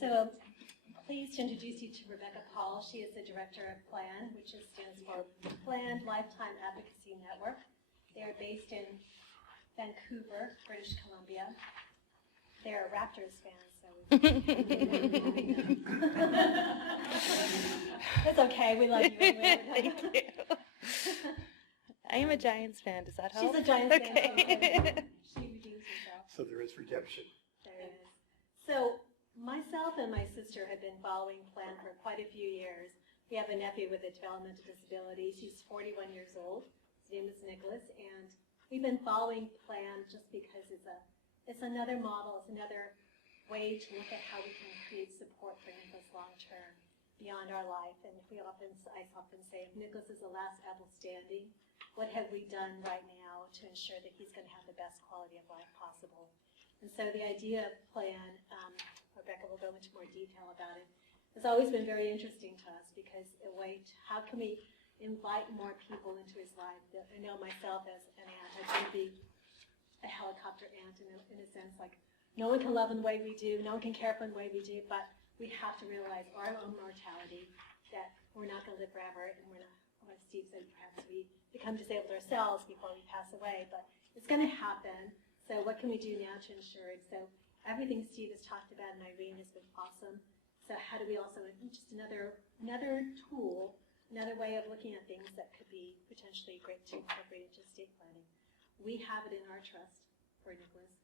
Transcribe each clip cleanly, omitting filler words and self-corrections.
So pleased to introduce you to Rebecca Paul. She is the Director of PLAN, which stands for Planned Lifetime Advocacy Network. They are based in Vancouver, British Columbia. They are Raptors fans, so it's okay. We love you anyway. Thank you. I am a Giants fan. Does that help? She's a Giants fan. Okay. She redeems herself. So there is redemption. There is. So myself and my sister have been following PLAN for quite a few years. We have a nephew with a developmental disability. He's 41 years old. His name is Nicholas, and we've been following PLAN just because it's another model, it's another way to look at how we can create support for Nicholas long term beyond our life. And I often say, if Nicholas is the last apple standing, what have we done right now to ensure that he's going to have the best quality of life possible? And so the idea of PLAN, Rebecca will go into more detail about it, has always been very interesting to us because how can we invite more people into his life? I know myself as an aunt, I tend to be a helicopter aunt in a sense, like no one can love in the way we do, no one can care for in the way we do, but we have to realize our own mortality, that we're not going to live forever, and we're not, like Steve said, perhaps we become disabled ourselves before we pass away, but it's going to happen. So what can we do now to ensure it? So everything Steve has talked about and Irene has been awesome. So how do we also, just another tool, another way of looking at things that could be potentially great to incorporate into estate planning. We have it in our trust for Nicholas.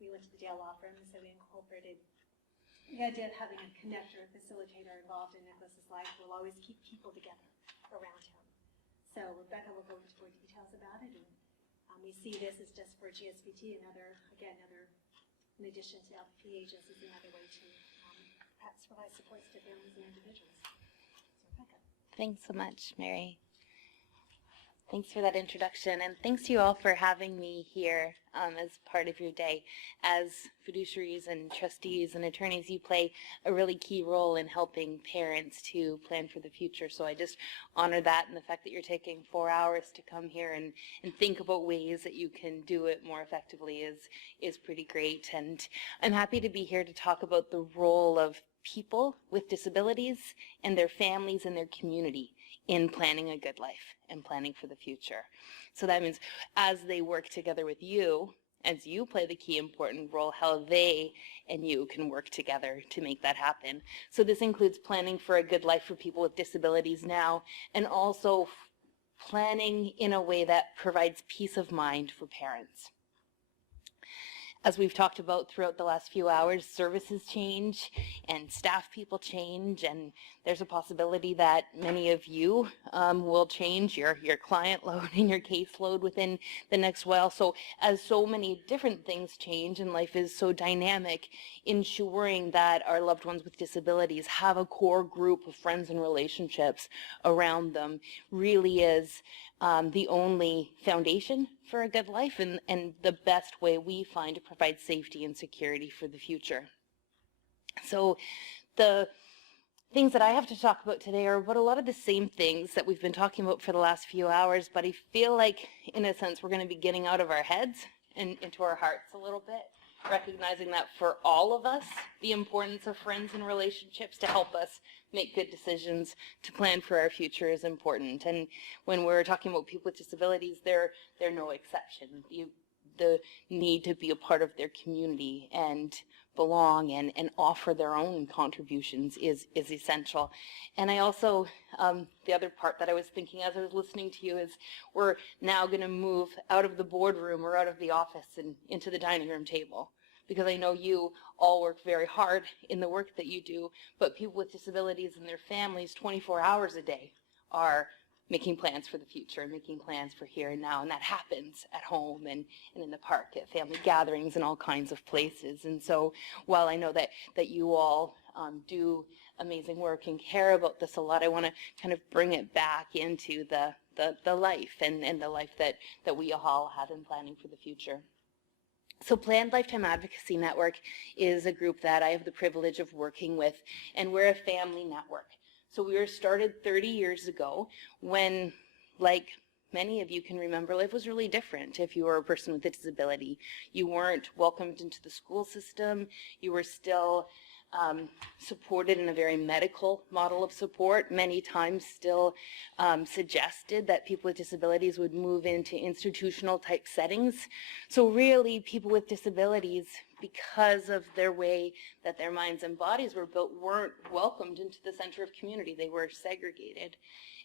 We went to the Dale Law Firm, and so we incorporated the idea of having a connector, a facilitator involved in Nicholas's life will always keep people together around him. So Rebecca will go into more details about it, and we see this as just for GSBT, another, in addition to LPP agencies, another way to perhaps provide supports to families and individuals. So Rebecca. Thanks so much, Mary. Thanks for that introduction, and thanks to you all for having me here as part of your day. As fiduciaries and trustees and attorneys, you play a really key role in helping parents to plan for the future. So I just honor that, and the fact that you're taking 4 hours to come here and think about ways that you can do it more effectively is pretty great. And I'm happy to be here to talk about the role of people with disabilities and their families and their community in planning a good life and planning for the future. So that means as they work together with you, as you play the key important role, how they and you can work together to make that happen. So this includes planning for a good life for people with disabilities now, and also planning in a way that provides peace of mind for parents. As we've talked about throughout the last few hours, services change and staff people change, and there's a possibility that many of you will change your client load and your caseload within the next while. So as so many different things change and life is so dynamic, ensuring that our loved ones with disabilities have a core group of friends and relationships around them really is the only foundation for a good life, and the best way we find to provide safety and security for the future. So the things that I have to talk about today are about a lot of the same things that we've been talking about for the last few hours, but I feel like, in a sense, we're going to be getting out of our heads and into our hearts a little bit, recognizing that for all of us, the importance of friends and relationships to help us make good decisions, to plan for our future is important. And when we're talking about people with disabilities, they're no exception. The need to be a part of their community and belong and offer their own contributions is essential. And I also, the other part that I was thinking as I was listening to you is we're now going to move out of the boardroom or out of the office and into the dining room table. Because I know you all work very hard in the work that you do, but people with disabilities and their families 24 hours a day are making plans for the future, making plans for here and now, and that happens at home and in the park, at family gatherings and all kinds of places. And so while I know that you all do amazing work and care about this a lot, I want to kind of bring it back into the life and the life that we all have in planning for the future. So Planned Lifetime Advocacy Network is a group that I have the privilege of working with, and we're a family network. So we were started 30 years ago when, like many of you can remember, life was really different if you were a person with a disability. You weren't welcomed into the school system. You were still supported in a very medical model of support, many times still suggested that people with disabilities would move into institutional type settings. So really, people with disabilities, because of their way that their minds and bodies were built, weren't welcomed into the center of community. They were segregated.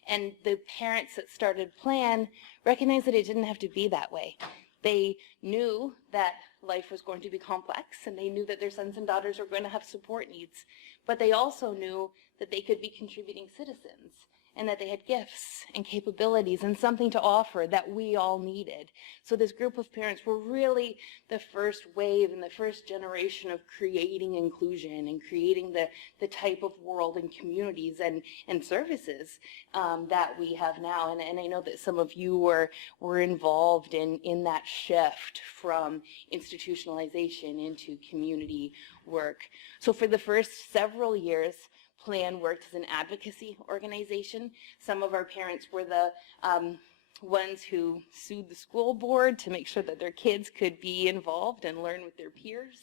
And the parents that started Plan recognized that it didn't have to be that way. They knew that life was going to be complex, and they knew that their sons and daughters were going to have support needs. But they also knew that they could be contributing citizens, and that they had gifts and capabilities and something to offer that we all needed. So this group of parents were really the first wave and the first generation of creating inclusion and creating the type of world and communities and services that we have now. And I know that some of you were involved in that shift from institutionalization into community work. So for the first several years, Plan worked as an advocacy organization. Some of our parents were the ones who sued the school board to make sure that their kids could be involved and learn with their peers.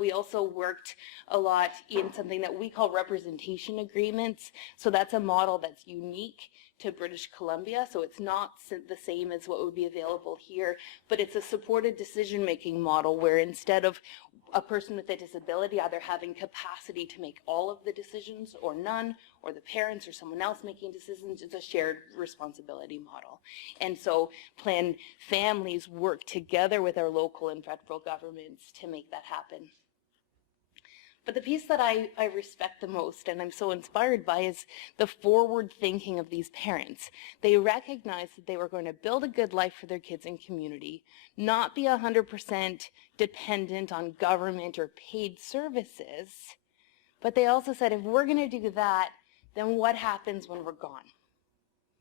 We also worked a lot in something that we call representation agreements. So that's a model that's unique to British Columbia. So it's not the same as what would be available here, but it's a supported decision-making model where instead of a person with a disability either having capacity to make all of the decisions or none, or the parents or someone else making decisions, it's a shared responsibility model. And so Plan families work together with our local and federal governments to make that happen. But the piece that I respect the most and I'm so inspired by is the forward thinking of these parents. They recognized that they were going to build a good life for their kids and community, not be 100% dependent on government or paid services, but they also said, if we're going to do that, then what happens when we're gone?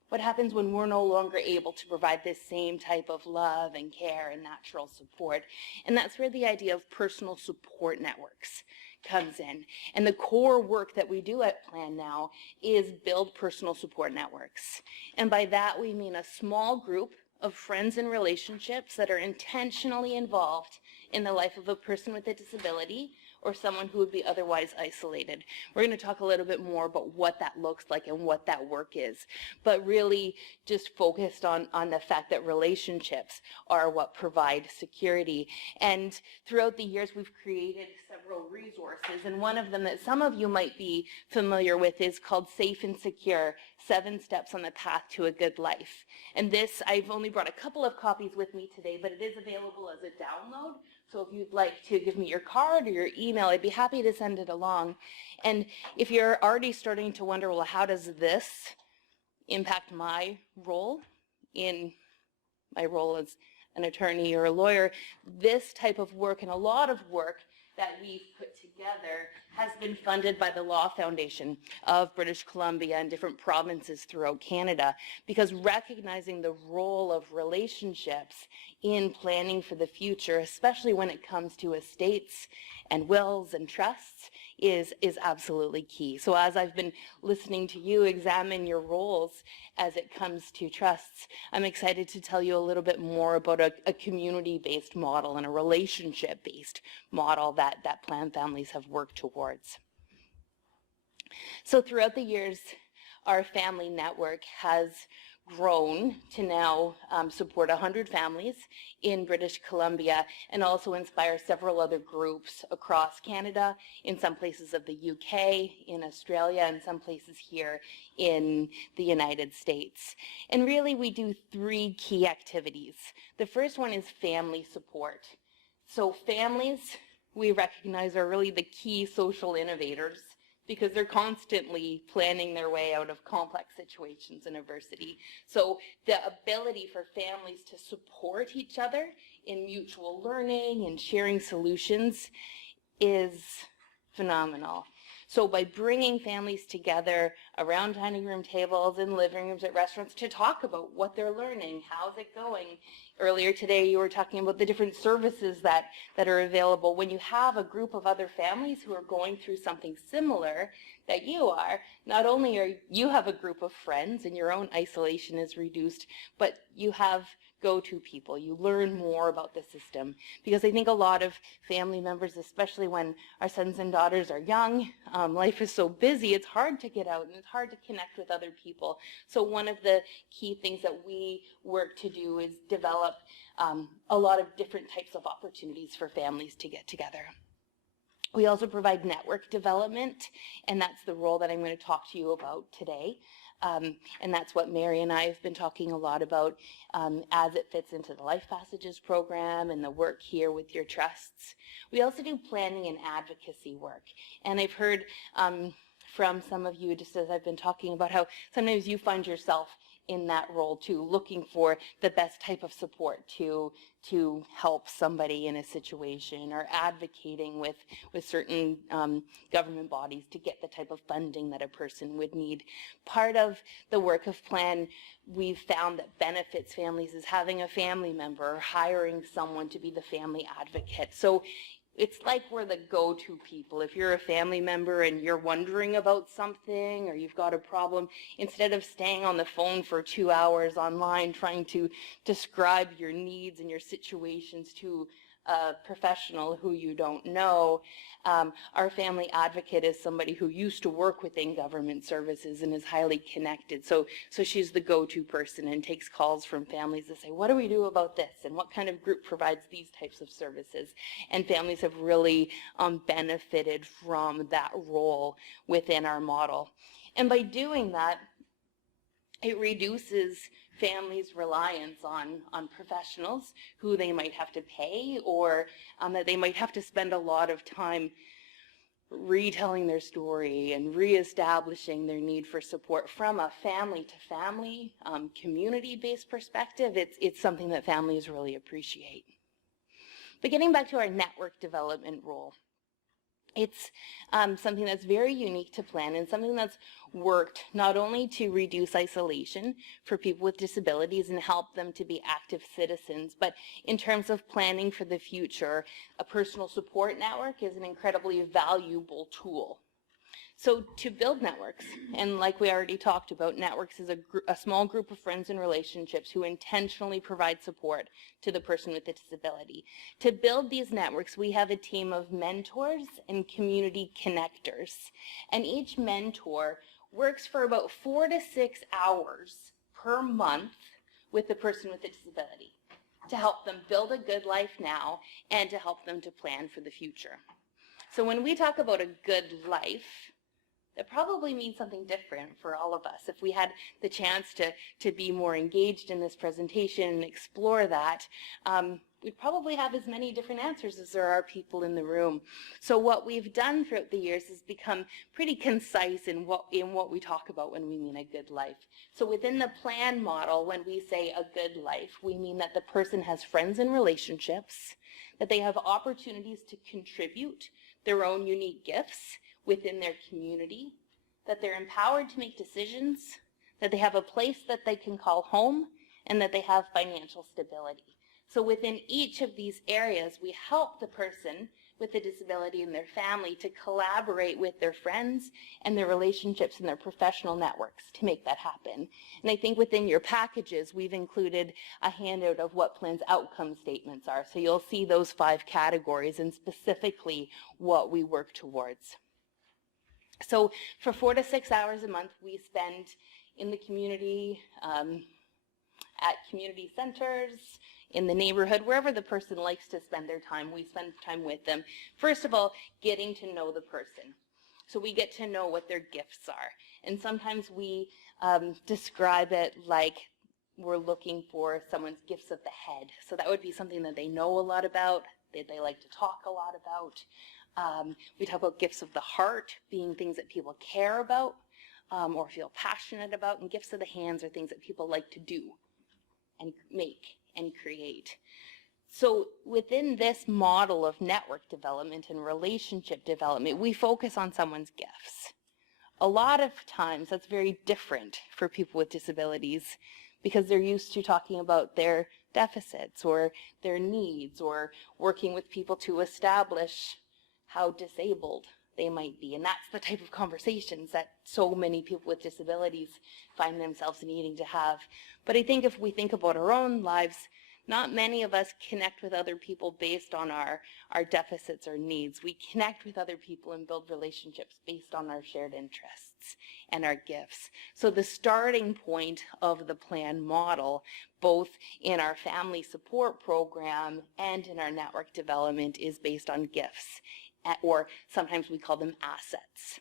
What happens when we're no longer able to provide this same type of love and care and natural support? And that's where the idea of personal support networks comes in. And the core work that we do at Plan now is build personal support networks. And by that we mean a small group of friends and relationships that are intentionally involved in the life of a person with a disability or someone who would be otherwise isolated. We're going to talk a little bit more about what that looks like and what that work is, but really just focused on the fact that relationships are what provide security. And throughout the years, we've created several resources, and one of them that some of you might be familiar with is called Safe and Secure, 7 Steps on the Path to a Good Life. And this, I've only brought a couple of copies with me today, but it is available as a download. So if you'd like to give me your card or your email, I'd be happy to send it along. And if you're already starting to wonder, well, how does this impact my role as an attorney or a lawyer? This type of work and a lot of work that we've put together has been funded by the Law Foundation of British Columbia and different provinces throughout Canada, because recognizing the role of relationships in planning for the future, especially when it comes to estates and wills and trusts, is absolutely key. So as I've been listening to you examine your roles as it comes to trusts, I'm excited to tell you a little bit more about a community-based model and a relationship-based model that Plan families have worked towards. So throughout the years, our family network has grown to now support 100 families in British Columbia and also inspire several other groups across Canada, in some places of the UK, in Australia, and some places here in the United States. And really we do 3 key activities. The first one is family support. So families, we recognize, are really the key social innovators, because they're constantly planning their way out of complex situations and adversity. So the ability for families to support each other in mutual learning and sharing solutions is phenomenal. So by bringing families together around dining room tables, in living rooms, at restaurants, to talk about what they're learning, how's it going. Earlier today, you were talking about the different services that are available. When you have a group of other families who are going through something similar that you are, not only are you have a group of friends and your own isolation is reduced, but you have go-to people. You learn more about the system, because I think a lot of family members, especially when our sons and daughters are young, life is so busy, it's hard to get out and it's hard to connect with other people. So one of the key things that we work to do is develop a lot of different types of opportunities for families to get together. We also provide network development, and that's the role that I'm going to talk to you about today. And that's what Mary and I have been talking a lot about as it fits into the Life Passages program and the work here with your trusts. We also do planning and advocacy work. And I've heard from some of you, just as I've been talking about, how sometimes you find yourself in that role too, looking for the best type of support to help somebody in a situation, or advocating with certain government bodies to get the type of funding that a person would need. Part of the work of Plan we've found that benefits families is having a family member or hiring someone to be the family advocate. So it's like we're the go-to people. If you're a family member and you're wondering about something, or you've got a problem, instead of staying on the phone for 2 hours online trying to describe your needs and your situations to a professional who you don't know, our family advocate is somebody who used to work within government services and is highly connected. So she's the go-to person and takes calls from families to say, what do we do about this? And what kind of group provides these types of services? And families have really benefited from that role within our model. And by doing that, it reduces families' reliance on professionals who they might have to pay, or that they might have to spend a lot of time retelling their story and reestablishing their need for support. From a family-to-family, community-based perspective, it's something that families really appreciate. But getting back to our network development role, it's something that's very unique to Plan, and something that's worked not only to reduce isolation for people with disabilities and help them to be active citizens, but in terms of planning for the future, a personal support network is an incredibly valuable tool. So to build networks, and like we already talked about, networks is a small group of friends and relationships who intentionally provide support to the person with a disability. To build these networks, we have a team of mentors and community connectors. And each mentor works for about 4 to 6 hours per month with the person with a disability to help them build a good life now and to help them to plan for the future. So when we talk about a good life, that probably means something different for all of us. If we had the chance to be more engaged in this presentation and explore that, we'd probably have as many different answers as there are people in the room. So what we've done throughout the years is become pretty concise in what we talk about when we mean a good life. So within the Plan model, when we say a good life, we mean that the person has friends and relationships, that they have opportunities to contribute their own unique gifts within their community, that they're empowered to make decisions, that they have a place that they can call home, and that they have financial stability. So within each of these areas, we help the person with a disability and their family to collaborate with their friends and their relationships and their professional networks to make that happen. And I think within your packages, we've included a handout of what Plan's outcome statements are. So you'll see those 5 categories and specifically what we work towards. So for 4 to 6 hours a month, we spend in the community, at community centers, in the neighborhood, wherever the person likes to spend their time, we spend time with them. First of all, getting to know the person. So we get to know what their gifts are. And sometimes we describe it like we're looking for someone's gifts of the head. So that would be something that they know a lot about, that they like to talk a lot about. We talk about gifts of the heart, being things that people care about or feel passionate about, and gifts of the hands are things that people like to do and make and create. So within this model of network development and relationship development, we focus on someone's gifts. a lot of times that's very different for people with disabilities because they're used to talking about their deficits or their needs or working with people to establish how disabled they might be. And that's the type of conversations that so many people with disabilities find themselves needing to have. But I think if we think about our own lives, not many of us connect with other people based on our deficits or needs. We connect with other people and build relationships based on our shared interests and our gifts. So the starting point of the plan model, both in our family support program and in our network development, is based on gifts, or sometimes we call them assets.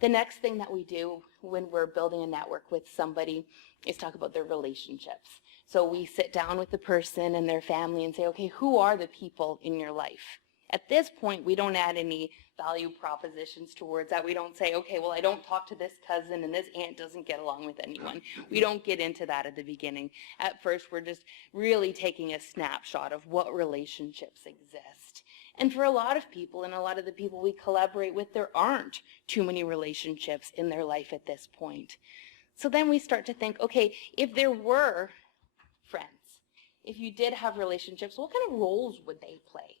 The next thing that we do when we're building a network with somebody is talk about their relationships. So we sit down with the person and their family and say, okay, who are the people in your life? At this point, we don't add any value propositions towards that. We don't say, okay, well, I don't talk to this cousin and this aunt doesn't get along with anyone. We don't get into that at the beginning. At first, we're just really taking a snapshot of what relationships exist. And for a lot of people, and a lot of the people we collaborate with, there aren't too many relationships in their life at this point. So then we start to think, okay, if there were friends, if you did have relationships, what kind of roles would they play?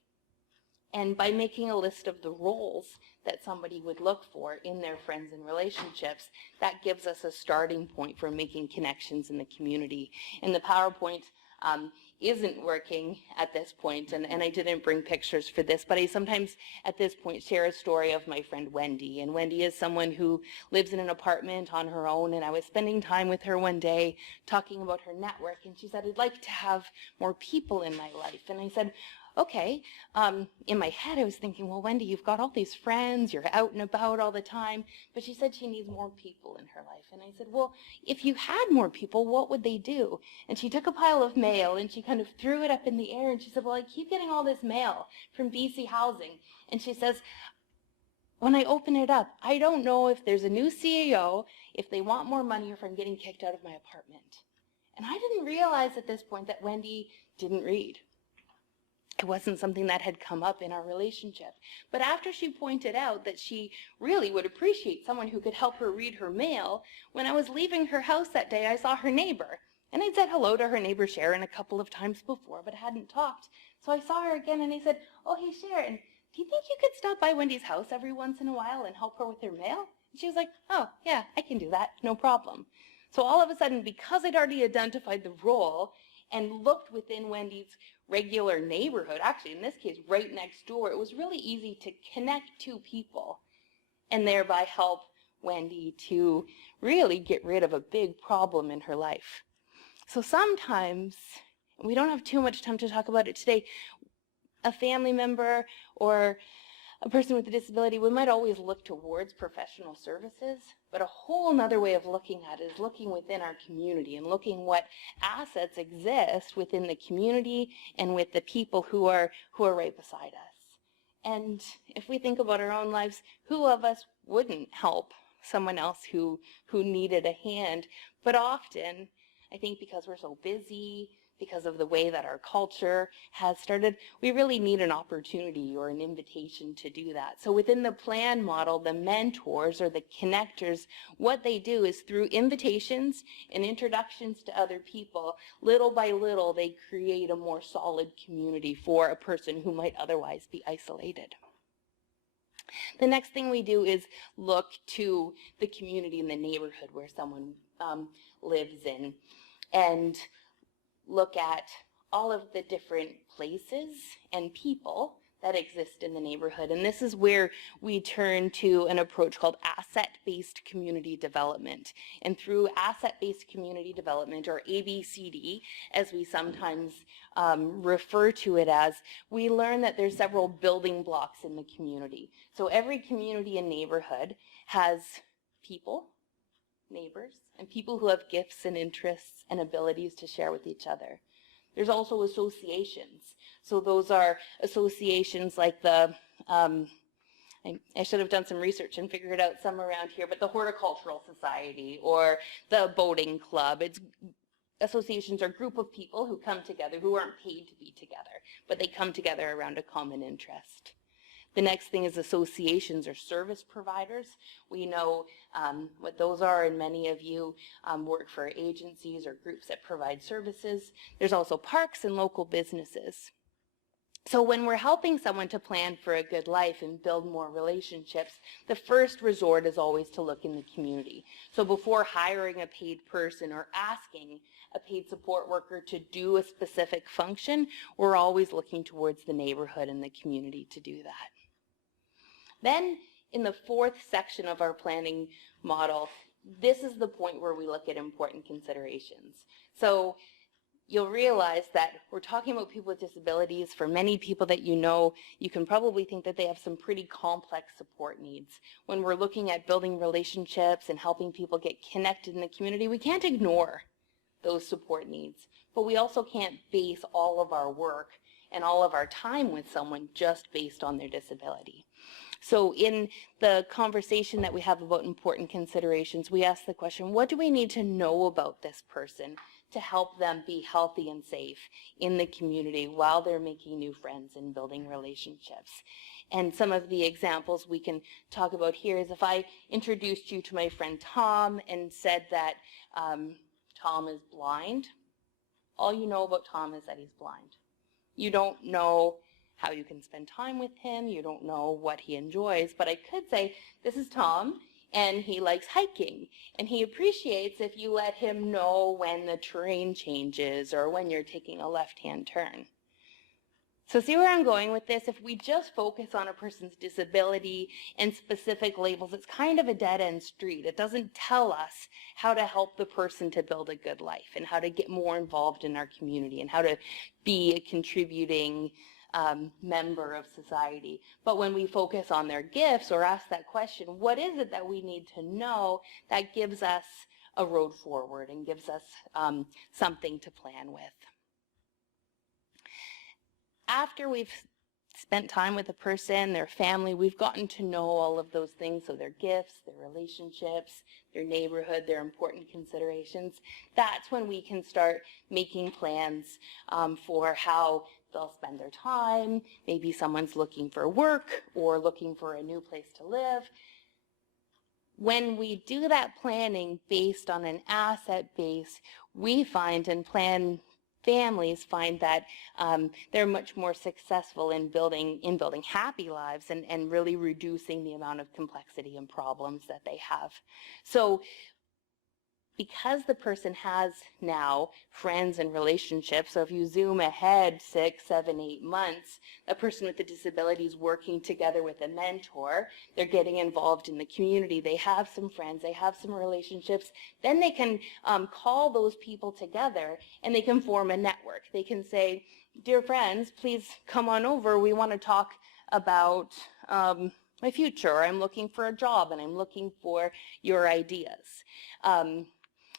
And by making a list of the roles that somebody would look for in their friends and relationships, that gives us a starting point for making connections in the community. And the PowerPoint isn't working at this point, and I didn't bring pictures for this, but I sometimes at this point share a story of my friend Wendy. And Wendy is someone who lives in an apartment on her own, and I was spending time with her one day talking about her network, and she said, I'd like to have more people in my life. And I said, okay. In my head, I was thinking, well, Wendy, you've got all these friends, you're out and about all the time. But she said she needs more people in her life. And I said, well, if you had more people, what would they do? And she took a pile of mail and she kind of threw it up in the air. And she said, well, I keep getting all this mail from BC Housing. And she says, when I open it up, I don't know if there's a new CEO, if they want more money, or if I'm getting kicked out of my apartment. And I didn't realize at this point that Wendy didn't read. It wasn't something that had come up in our relationship. But after she pointed out that she really would appreciate someone who could help her read her mail, when I was leaving her house that day, I saw her neighbor. And I'd said hello to her neighbor Sharon a couple of times before, but hadn't talked. So I saw her again and I said, oh, hey, Sharon, do you think you could stop by Wendy's house every once in a while and help her with her mail? And she was like, oh, yeah, I can do that, no problem. So all of a sudden, because I'd already identified the role and looked within Wendy's regular neighborhood, actually in this case right next door, it was really easy to connect two people and thereby help Wendy to really get rid of a big problem in her life. So sometimes, we don't have too much time to talk about it today, a family member or a person with a disability, we might always look towards professional services, but a whole nother way of looking at it is looking within our community and looking what assets exist within the community and with the people who are right beside us. And if we think about our own lives, who of us wouldn't help someone else who needed a hand? But often, I think because we're so busy, because of the way that our culture has started, we really need an opportunity or an invitation to do that. So within the plan model, the mentors or the connectors, what they do is through invitations and introductions to other people, little by little, they create a more solid community for a person who might otherwise be isolated. The next thing we do is look to the community in the neighborhood where someone lives in, and look at all of the different places and people that exist in the neighborhood. And this is where we turn to an approach called asset-based community development. And through asset-based community development, or ABCD, as we sometimes refer to it as, we learn that there's several building blocks in the community. So every community and neighborhood has people, neighbors, and people who have gifts and interests and abilities to share with each other. There's also associations. So those are associations like the, I should have done some research and figured out some around here, but the Horticultural Society or the Boating Club. Associations are a group of people who come together who aren't paid to be together, but they come together around a common interest. The next thing is associations or service providers. We know what those are, and many of you work for agencies or groups that provide services. There's also parks and local businesses. So when we're helping someone to plan for a good life and build more relationships, the first resort is always to look in the community. So before hiring a paid person or asking a paid support worker to do a specific function, we're always looking towards the neighborhood and the community to do that. Then in the fourth section of our planning model, this is the point where we look at important considerations. So you'll realize that we're talking about people with disabilities. For many people that you know, you can probably think that they have some pretty complex support needs. When we're looking at building relationships and helping people get connected in the community, we can't ignore those support needs. But we also can't base all of our work and all of our time with someone just based on their disability. So in the conversation that we have about important considerations, we ask the question, what do we need to know about this person to help them be healthy and safe in the community while they're making new friends and building relationships? And some of the examples we can talk about here is if I introduced you to my friend Tom and said that Tom is blind, all you know about Tom is that he's blind. You don't know how you can spend time with him, you don't know what he enjoys, but I could say, this is Tom, and he likes hiking, and he appreciates if you let him know when the terrain changes or when you're taking a left-hand turn. So see where I'm going with this? If we just focus on a person's disability and specific labels, it's kind of a dead-end street. It doesn't tell us how to help the person to build a good life and how to get more involved in our community and how to be a contributing member of society. But when we focus on their gifts or ask that question, what is it that we need to know, that gives us a road forward and gives us something to plan with. After we've spent time with a person, their family, we've gotten to know all of those things, so their gifts, their relationships, their neighborhood, their important considerations, that's when we can start making plans for how they'll spend their time. Maybe someone's looking for work or looking for a new place to live. When we do that planning based on an asset base, we find and families find that they're much more successful in building happy lives and really reducing the amount of complexity and problems that they have. So because the person has now friends and relationships, so if you zoom ahead 6, 7, 8 months, a person with a disability is working together with a mentor, they're getting involved in the community, they have some friends, they have some relationships, then they can call those people together and they can form a network. They can say, dear friends, please come on over, we want to talk about my future, or I'm looking for a job and I'm looking for your ideas.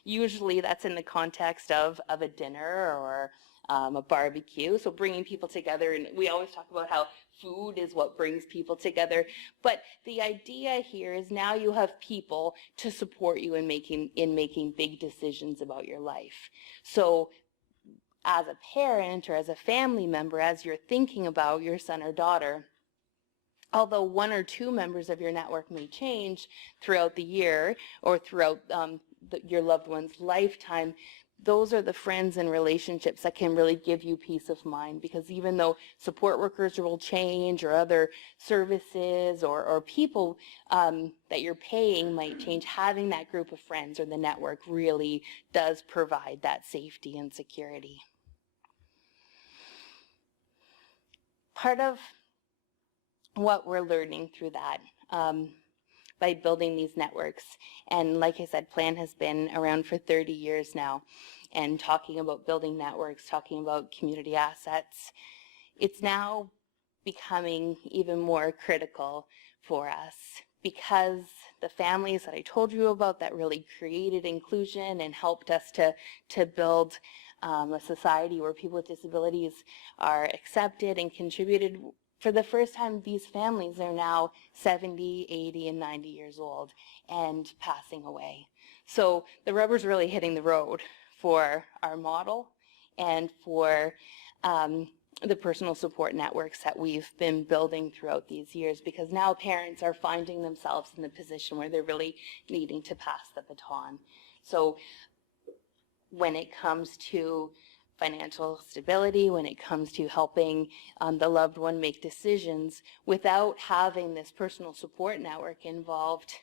Usually that's in the context of a dinner or a barbecue, so bringing people together, and we always talk about how food is what brings people together, but the idea here is now you have people to support you in making big decisions about your life. So as a parent or as a family member, as you're thinking about your son or daughter, although 1 or 2 members of your network may change throughout the year or throughout your loved one's lifetime, those are the friends and relationships that can really give you peace of mind, because even though support workers will change or other services or people that you're paying might change, having that group of friends or the network really does provide that safety and security. Part of what we're learning through that by building these networks, and like I said, PLAN has been around for 30 years now, and talking about building networks, talking about community assets, it's now becoming even more critical for us, because the families that I told you about that really created inclusion and helped us to build a society where people with disabilities are accepted and contributed. For the first time, these families are now 70, 80, and 90 years old and passing away. So the rubber's really hitting the road for our model and for the personal support networks that we've been building throughout these years, because now parents are finding themselves in the position where they're really needing to pass the baton. So when it comes to financial stability, when it comes to helping the loved one make decisions, without having this personal support network involved,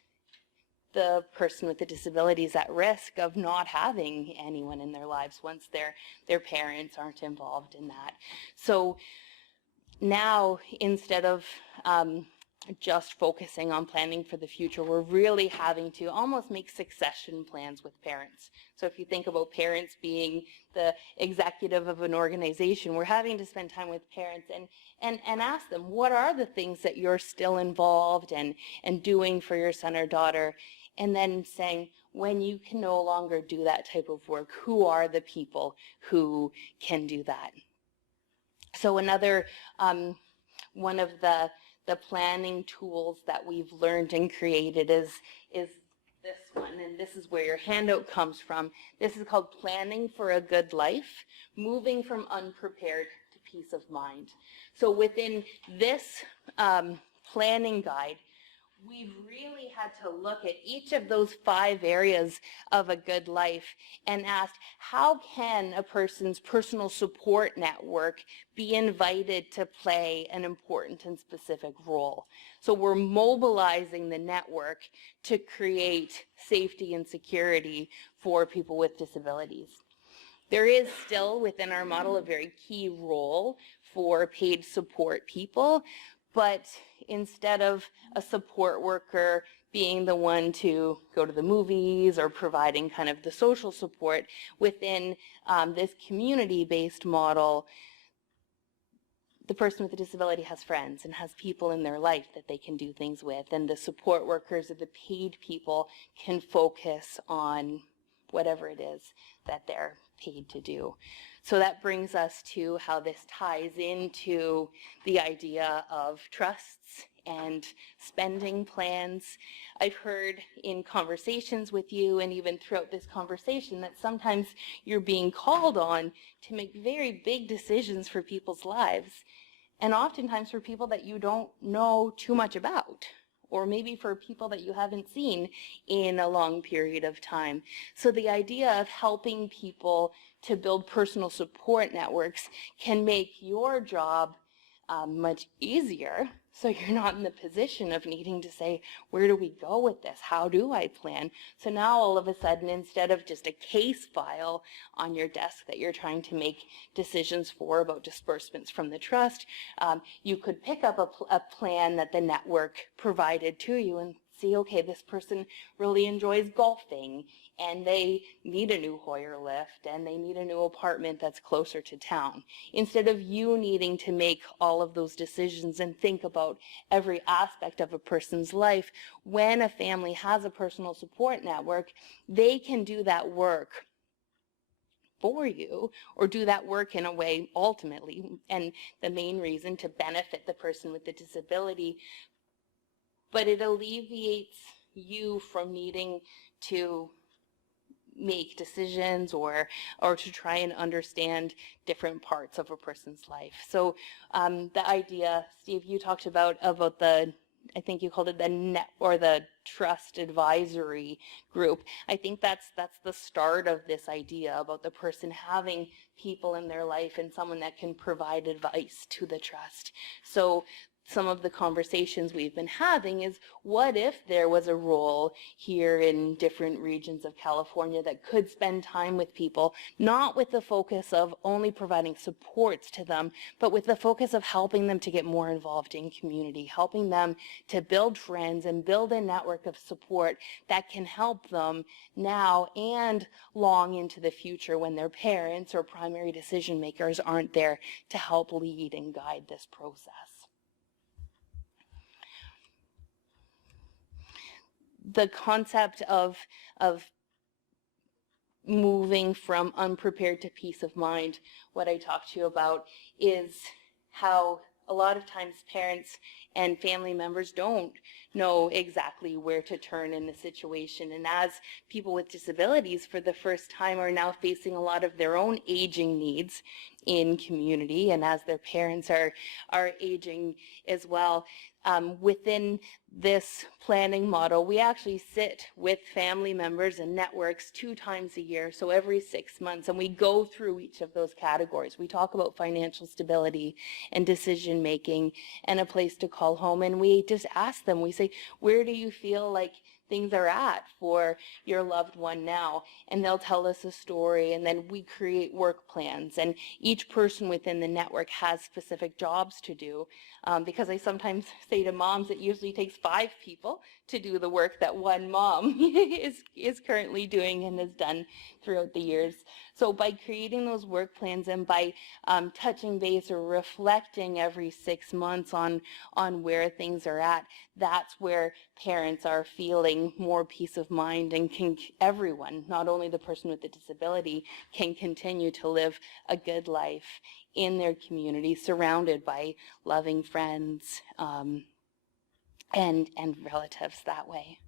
the person with the disability is at risk of not having anyone in their lives once their parents aren't involved in that. So now, instead of just focusing on planning for the future, we're really having to almost make succession plans with parents. So if you think about parents being the executive of an organization, we're having to spend time with parents and ask them, what are the things that you're still involved and doing for your son or daughter? And then saying, when you can no longer do that type of work, who are the people who can do that? So another one of the planning tools that we've learned and created is this one, and this is where your handout comes from. This is called Planning for a Good Life, Moving from Unprepared to Peace of Mind. So within this planning guide, we've really had to look at each of those 5 areas of a good life and asked, how can a person's personal support network be invited to play an important and specific role? So we're mobilizing the network to create safety and security for people with disabilities. There is still within our model a very key role for paid support people, but instead of a support worker being the one to go to the movies or providing kind of the social support within this community-based model, the person with a disability has friends and has people in their life that they can do things with, and the support workers or the paid people can focus on whatever it is that they're paid to do. So that brings us to how this ties into the idea of trusts and spending plans. I've heard in conversations with you and even throughout this conversation that sometimes you're being called on to make very big decisions for people's lives, and oftentimes for people that you don't know too much about, or maybe for people that you haven't seen in a long period of time. So the idea of helping people to build personal support networks can make your job much easier, so you're not in the position of needing to say, where do we go with this? How do I plan? So now all of a sudden, instead of just a case file on your desk that you're trying to make decisions for about disbursements from the trust, you could pick up a plan that the network provided to you and see, okay, this person really enjoys golfing and they need a new Hoyer lift and they need a new apartment that's closer to town. Instead of you needing to make all of those decisions and think about every aspect of a person's life, when a family has a personal support network, they can do that work for you, or do that work in a way ultimately, and the main reason, to benefit the person with the disability. But it alleviates you from needing to make decisions or to try and understand different parts of a person's life. So the idea, Steve, you talked about the, I think you called it the net or the trust advisory group. I think that's the start of this idea about the person having people in their life and someone that can provide advice to the trust. So some of the conversations we've been having is, what if there was a role here in different regions of California that could spend time with people, not with the focus of only providing supports to them, but with the focus of helping them to get more involved in community, helping them to build friends and build a network of support that can help them now and long into the future when their parents or primary decision makers aren't there to help lead and guide this process. The concept of moving from unprepared to peace of mind, what I talked to you about is how a lot of times parents and family members don't know exactly where to turn in the situation. And as people with disabilities for the first time are now facing a lot of their own aging needs in community, and as their parents are aging as well, within this planning model, we actually sit with family members and networks 2 times a year, so every 6 months, and we go through each of those categories. We talk about financial stability and decision making and a place to call home, and we just ask them, we say, where do you feel like things are at for your loved one now? And they'll tell us a story, and then we create work plans, and each person within the network has specific jobs to do, because I sometimes say to moms it usually takes 5 people to do the work that one mom is currently doing and has done throughout the years. So by creating those work plans and by touching base or reflecting every 6 months on where things are at, that's where parents are feeling more peace of mind, and everyone, not only the person with the disability, can continue to live a good life in their community, surrounded by loving friends and relatives that way.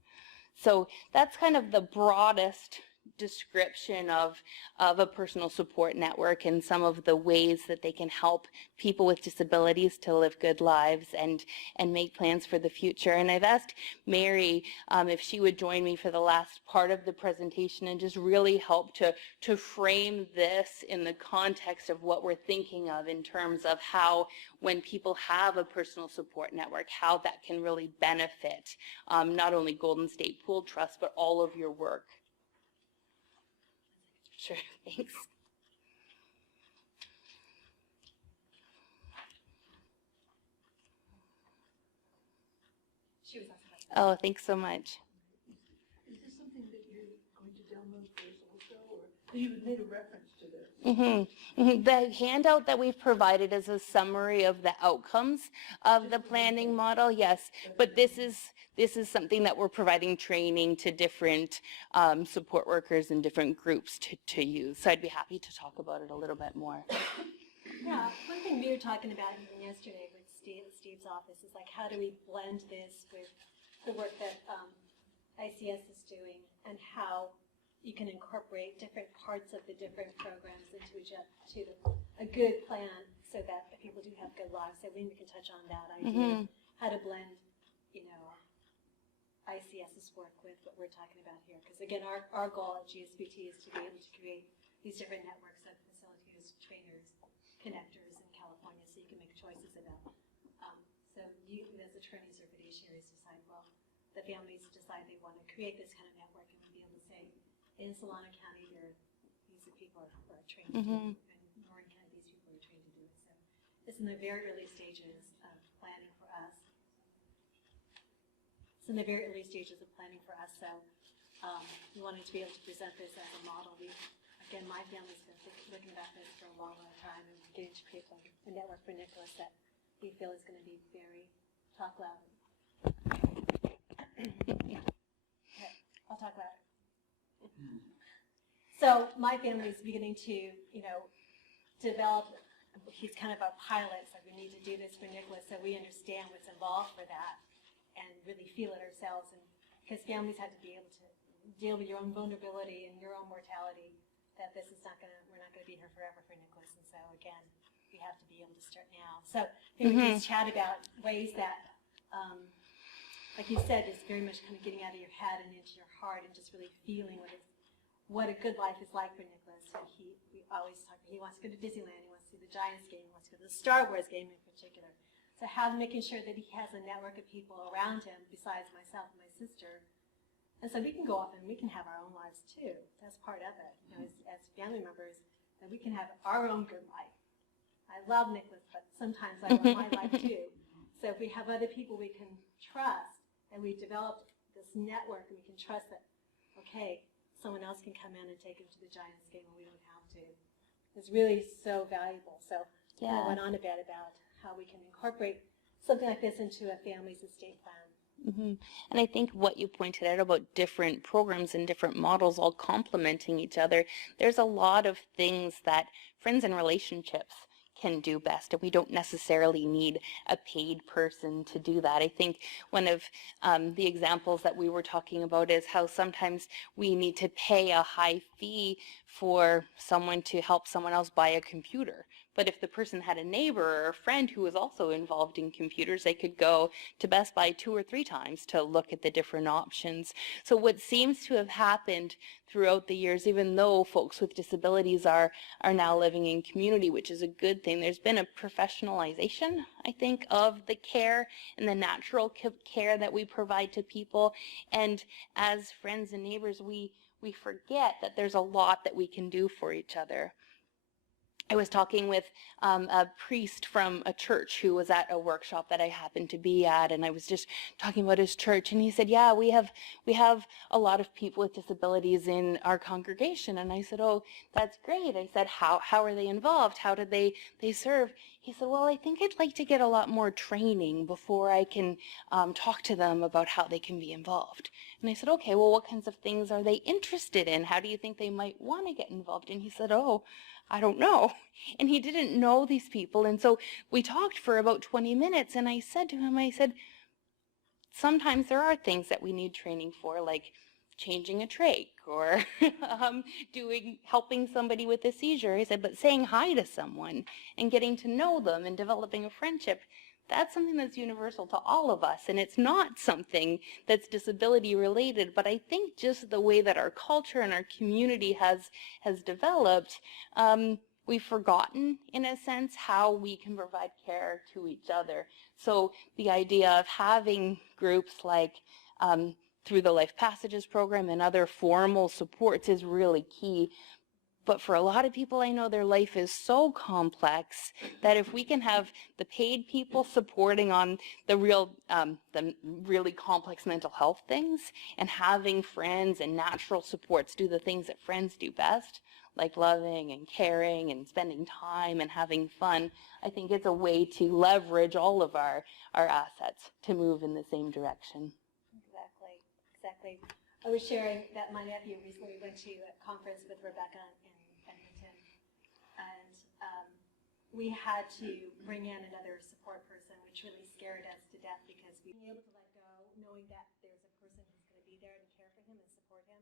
So that's kind of the broadest description of a personal support network and some of the ways that they can help people with disabilities to live good lives and make plans for the future. And I've asked Mary if she would join me for the last part of the presentation and just really help to frame this in the context of what we're thinking of in terms of how, when people have a personal support network, how that can really benefit not only Golden State Pool Trust, but all of your work. Sure, thanks. She was asking. Oh, thanks so much. Is this something that you're going to download for us also, or you made a reference to this? The handout that we've provided is a summary of the outcomes of the planning model, yes, but this is something that we're providing training to different support workers and different groups to use. So I'd be happy to talk about it a little bit more. Yeah, one thing we were talking about even yesterday with Steve's office is like, how do we blend this with the work that ICS is doing, and how you can incorporate different parts of the different programs into a good plan so that people do have good lives. So we can touch on that idea, how to blend, ICS's work with what we're talking about here. Because again, our goal at GSBT is to be able to create these different networks of facilitators, trainers, connectors in California, so you can make choices about. So you, as attorneys or fiduciaries, decide, well, the families decide they want to create this kind of network, and we'll be able to say, in Solano County, these are people who are trained to do it, and in Warren County, these people are trained to do it. So it's in the very early stages of planning for us. It's in the very early stages of planning for us, so we wanted to be able to present this as a model. Again, my family's been looking about this for a long, long time, and getting to create a network for Nicholas that we feel is going to be very talk loud. Okay, I'll talk about it. So my family is beginning to, develop. He's kind of a pilot, so we need to do this for Nicholas, so we understand what's involved for that, and really feel it ourselves. And because families have to be able to deal with your own vulnerability and your own mortality, that this is we're not going to be here forever for Nicholas. And so again, we have to be able to start now. So maybe we just chat about ways that, like you said, is very much kind of getting out of your head and into your heart, and just really feeling what a good life is like for Nicholas. So we always talk. He wants to go to Disneyland. He wants to see the Giants game. He wants to go to the Star Wars game in particular. So making sure that he has a network of people around him besides myself and my sister. And so we can go off and we can have our own lives too. That's part of it. As family members, that we can have our own good life. I love Nicholas, but sometimes I want my life too. So if we have other people we can trust, and we've developed this network, and we can trust that, okay, someone else can come in and take him to the Giants game and we don't have to. It's really so valuable. So I went on a bit about how we can incorporate something like this into a family's estate plan. And I think what you pointed out about different programs and different models all complementing each other, there's a lot of things that friends and relationships can do best, and we don't necessarily need a paid person to do that. I think one of the examples that we were talking about is how sometimes we need to pay a high fee for someone to help someone else buy a computer. But if the person had a neighbor or a friend who was also involved in computers, they could go to Best Buy 2 or 3 times to look at the different options. So what seems to have happened throughout the years, even though folks with disabilities are now living in community, which is a good thing, there's been a professionalization, I think, of the care and the natural care that we provide to people. And as friends and neighbors, we forget that there's a lot that we can do for each other. I was talking with a priest from a church who was at a workshop that I happened to be at, and I was just talking about his church, and he said, yeah, we have a lot of people with disabilities in our congregation. And I said, oh, that's great. I said, how are they involved? How do they serve? He said, well, I think I'd like to get a lot more training before I can talk to them about how they can be involved. And I said, okay, well, what kinds of things are they interested in? How do you think they might want to get involved? And he said, oh, I don't know. And he didn't know these people. And so we talked for about 20 minutes, and I said to him, I said, sometimes there are things that we need training for, like changing a trach or helping somebody with a seizure. I said, but saying hi to someone and getting to know them and developing a friendship, that's something that's universal to all of us, and it's not something that's disability related. But I think just the way that our culture and our community has developed, we've forgotten, in a sense, how we can provide care to each other. So the idea of having groups like through the Life Passages program and other formal supports is really key. But for a lot of people, I know their life is so complex that if we can have the paid people supporting on the really complex mental health things, and having friends and natural supports do the things that friends do best, like loving and caring and spending time and having fun, I think it's a way to leverage all of our assets to move in the same direction. Exactly. I was sharing that my nephew recently went to a conference with Rebecca in Edmonton, and we had to bring in another support person, which really scared us to death, because we were able to let go, knowing that there's a person who's going to be there to care for him and support him,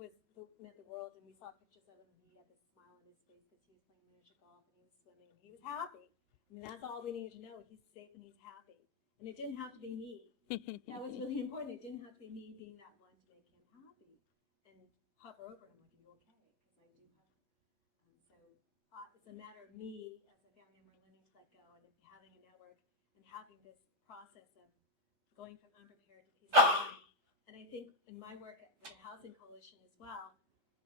meant the world. And we saw pictures of him, and he had this smile on his face because he was playing miniature golf and he was swimming and he was happy. I mean, that's all we needed to know. He's safe and he's happy. And it didn't have to be me. That was really important. It didn't have to be me being that one to make him happy and hover over him like, are you okay? Because I do have. So it's a matter of me as a family member learning to let go, and having a network and having this process of going from unprepared to peace of mind. And I think in my work with the Housing Coalition as well,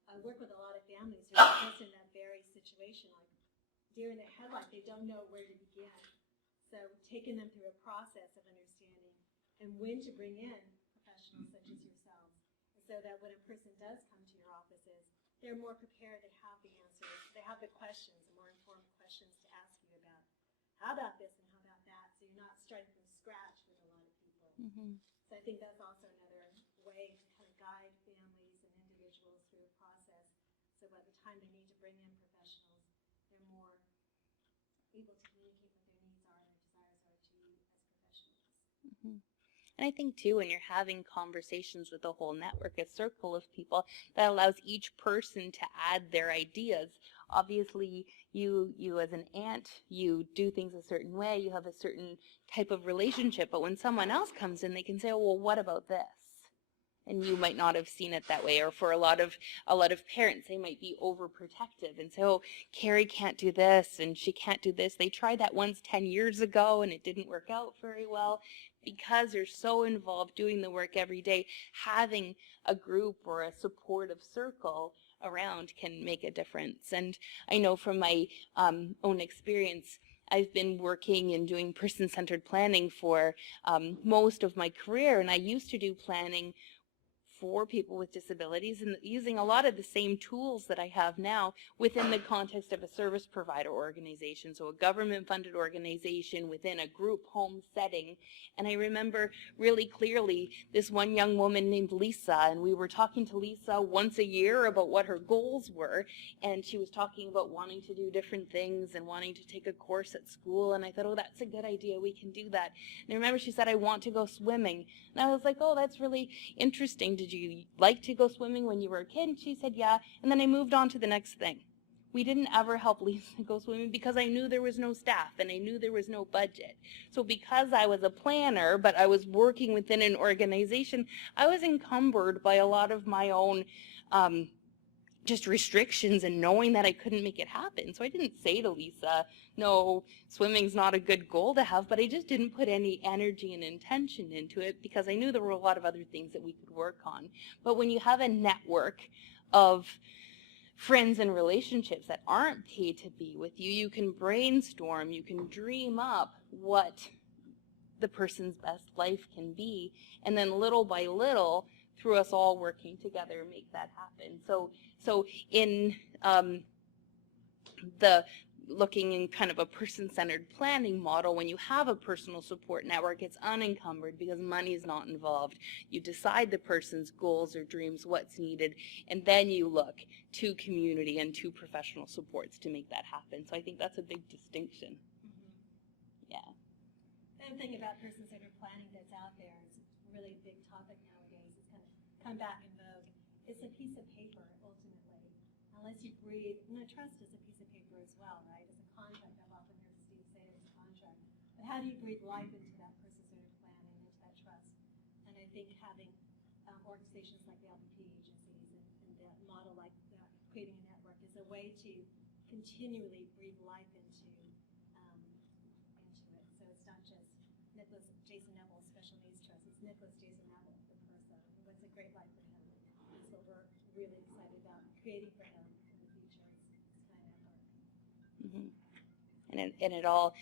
I work with a lot of families who are just in that very situation, like deer in the headlight. They don't know where to begin. So taking them through a process of understanding and when to bring in professionals such as yourselves, so that when a person does come to your offices, they're more prepared, they have the answers, they have the questions, the more informed questions to ask you about, how about this and how about that, so you're not starting from scratch with a lot of people. Mm-hmm. So I think that's also another way to kind of guide families and individuals through a process, so by the time they need to bring in professionals, they're more able to communicate what their needs are and their desires are to you as professionals. Mm-hmm. And I think, too, when you're having conversations with a whole network, a circle of people, that allows each person to add their ideas. Obviously, you as an aunt, you do things a certain way, you have a certain type of relationship, but when someone else comes in, they can say, oh, well, what about this? And you might not have seen it that way. Or for a lot of parents, they might be overprotective and say, oh, Carrie can't do this and she can't do this. They tried that once 10 years ago and it didn't work out very well. Because you're so involved doing the work every day, having a group or a supportive circle around can make a difference. And I know from my own experience, I've been working and doing person-centered planning for most of my career, and I used to do planning for people with disabilities and using a lot of the same tools that I have now within the context of a service provider organization, so a government-funded organization within a group home setting. And I remember really clearly this one young woman named Lisa, and we were talking to Lisa once a year about what her goals were, and she was talking about wanting to do different things and wanting to take a course at school, and I thought, oh, that's a good idea, we can do that. And I remember she said, I want to go swimming. And I was like, oh, that's really interesting. Did you like to go swimming when you were a kid? And she said, yeah. And then I moved on to the next thing. We didn't ever help Lisa go swimming because I knew there was no staff and I knew there was no budget. So because I was a planner, but I was working within an organization, I was encumbered by a lot of my own just restrictions and knowing that I couldn't make it happen. So I didn't say to Lisa, no, swimming's not a good goal to have, but I just didn't put any energy and intention into it because I knew there were a lot of other things that we could work on. But when you have a network of friends and relationships that aren't paid to be with you, you can brainstorm, you can dream up what the person's best life can be, and then little by little, through us all working together, make that happen. So in the looking in kind of a person-centered planning model, when you have a personal support network, it's unencumbered because money is not involved. You decide the person's goals or dreams, what's needed, and then you look to community and to professional supports to make that happen. So I think that's a big distinction. Yeah. The other thing about person-centered planning that's out there is a really big topic nowadays. It's kind of come back in vogue. It's a piece of paper, ultimately. Unless you breathe, trust is a piece of paper as well, right? It's a contract. I've often heard Steve say it's a contract. But how do you breathe life into that person-centered planning, into that trust? And I think having organizations like the LPP agencies and the model like that, creating a network, is a way to continually breathe life into it. So it's not just Nicholas Jason Neville Special Needs Trust. It's Nicholas Jason Neville, the person. What's a great life for him? That's what we're really excited about creating for him in the future. It's kind of network. Mm-hmm. And it all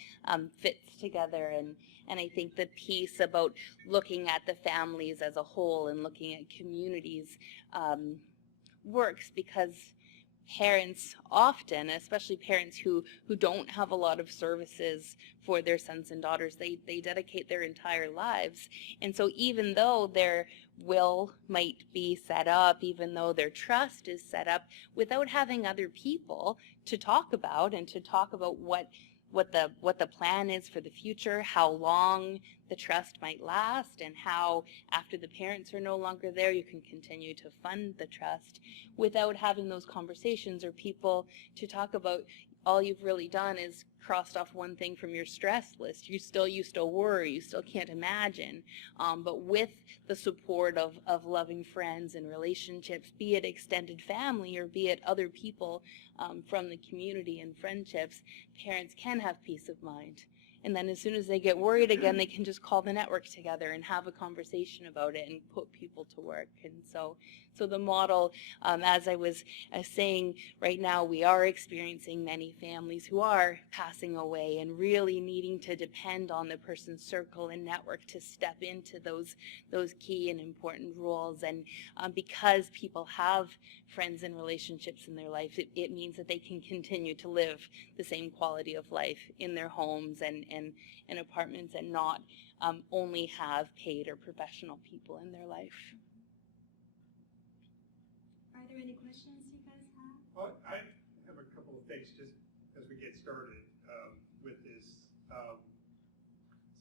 fits together, and I think the piece about looking at the families as a whole and looking at communities works because parents often, especially parents who don't have a lot of services for their sons and daughters, they dedicate their entire lives. And so even though their will might be set up, even though their trust is set up, without having other people to talk about and to talk about what the plan is for the future, how long the trust might last, and how after the parents are no longer there you can continue to fund the trust, without having those conversations or people to talk about, all you've really done is crossed off one thing from your stress list. You still worry, you still can't imagine. But with the support of loving friends and relationships, be it extended family or be it other people from the community and friendships, parents can have peace of mind. And then as soon as they get worried again, they can just call the network together and have a conversation about it and put people to work. And so the model, as I was saying, right now we are experiencing many families who are passing away and really needing to depend on the person's circle and network to step into those key and important roles. And because people have friends and relationships in their life, it means that they can continue to live the same quality of life in their homes and apartments, and not only have paid or professional people in their life. Are there any questions you guys have? Well, I have a couple of things just as we get started with this.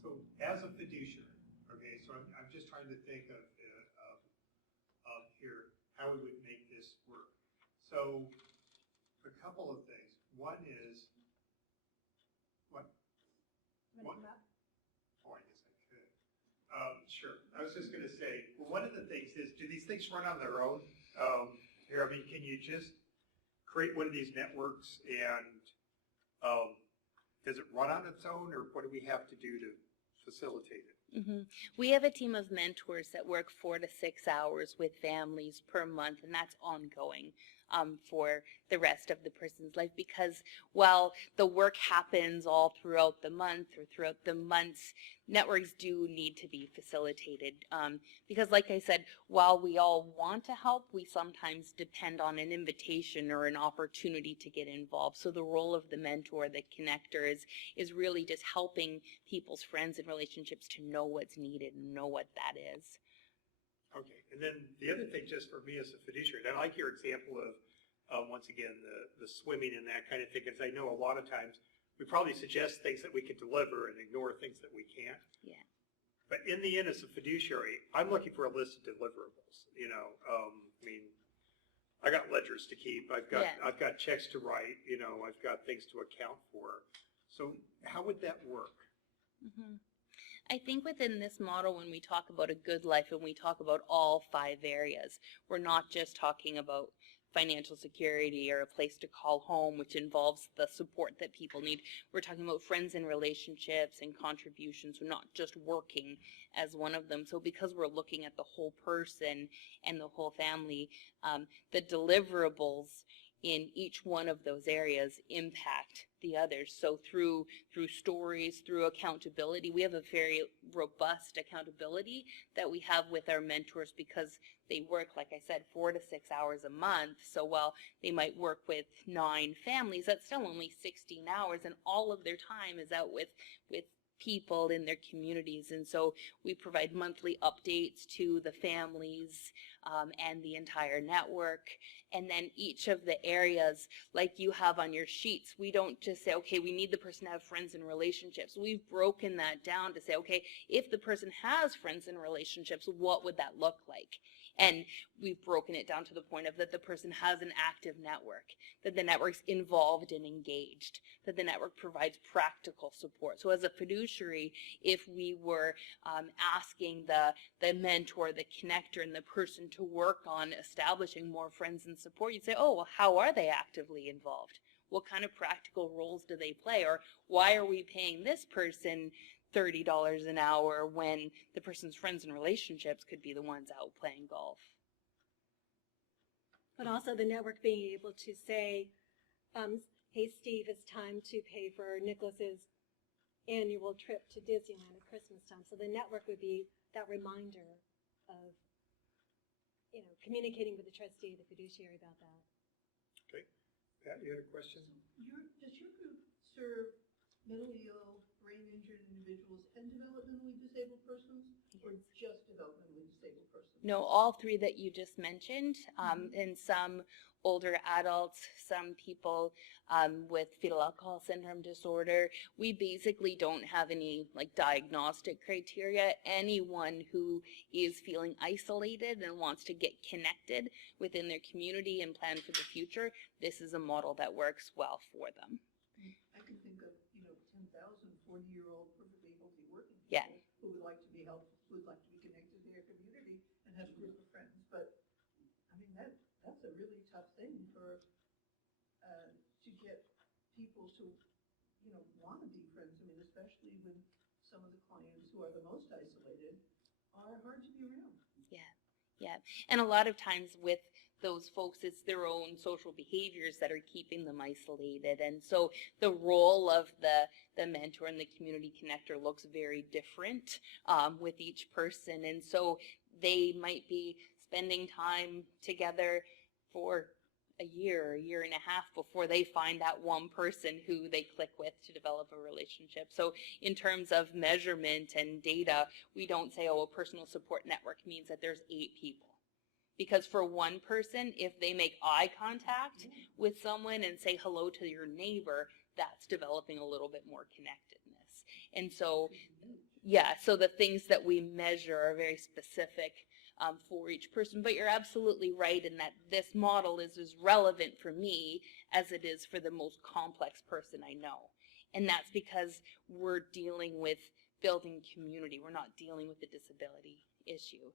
So as a fiduciary, okay, so I'm just trying to think of here how we would make this work. So a couple of things. One is, what? Want to come up? Oh, I guess I could. Sure. I was just going to say, well, one of the things is, do these things run on their own? Here, I mean, can you just create one of these networks and does it run on its own, or what do we have to do to facilitate it? Mm-hmm. We have a team of mentors that work 4 to 6 hours with families per month, and that's ongoing. for the rest of the person's life, because while the work happens all throughout the month or throughout the months, networks do need to be facilitated, because like I said, while we all want to help, we sometimes depend on an invitation or an opportunity to get involved. So the role of the mentor, the connector, is really just helping people's friends and relationships to know what's needed and know what that is. Okay, and then the other thing, just for me as a fiduciary, and I like your example of, once again, the swimming and that kind of thing, because I know a lot of times we probably suggest things that we can deliver and ignore things that we can't. Yeah. But in the end, as a fiduciary, I'm looking for a list of deliverables. You know, I mean, I got ledgers to keep. I've got checks to write. You know, I've got things to account for. So how would that work? Mm-hmm. I think within this model, when we talk about a good life and we talk about all 5 areas, we're not just talking about financial security or a place to call home, which involves the support that people need. We're talking about friends and relationships and contributions. We're not just working as one of them. So because we're looking at the whole person and the whole family, the deliverables in each one of those areas impact the others. So through stories, through accountability, we have a very robust accountability that we have with our mentors, because they work, like I said, 4 to 6 hours a month. So while they might work with 9 families, that's still only 16 hours, and all of their time is out with people in their communities. And so we provide monthly updates to the families and the entire network. And then each of the areas, like you have on your sheets, we don't just say, okay, we need the person to have friends and relationships. We've broken that down to say, okay, if the person has friends and relationships, what would that look like? And we've broken it down to the point of that the person has an active network, that the network's involved and engaged, that the network provides practical support. So as a fiduciary, if we were asking the mentor, the connector, and the person to work on establishing more friends and support, you'd say, oh, well, how are they actively involved? What kind of practical roles do they play? Or why are we paying this person $30 an hour when the person's friends and relationships could be the ones out playing golf? But also the network being able to say, hey, Steve, it's time to pay for Nicholas's annual trip to Disneyland at Christmas time. So the network would be that reminder of, you know, communicating with the trustee, the fiduciary about that. Okay. Pat, you had a question? Does your group serve mentally ill, brain-injured individuals and developmentally disabled persons, or just developmentally disabled persons? No, all 3 that you just mentioned, and some older adults, some people with fetal alcohol syndrome disorder. We basically don't have any like diagnostic criteria. Anyone who is feeling isolated and wants to get connected within their community and plan for the future, this is a model that works well for them. I can think of, 10,000 40-year-old perfectly healthy working people Yeah. who would like to be helped, who would like to be connected to their community and have a group of friends. But I mean, that's a really tough thing for to get people to want to be friends. I mean, especially when some of the clients who are the most isolated are hard to be around. Yeah. And a lot of times with those folks, it's their own social behaviors that are keeping them isolated. And so the role of the mentor and the community connector looks very different with each person. And so they might be spending time together for a year and a half before they find that one person who they click with to develop a relationship. So in terms of measurement and data, we don't say, oh, a personal support network means that there's 8 people. Because for one person, if they make eye contact with someone and say hello to your neighbor, that's developing a little bit more connectedness. And so, so the things that we measure are very specific for each person. But you're absolutely right in that this model is as relevant for me as it is for the most complex person I know. And that's because we're dealing with building community. We're not dealing with the disability issue.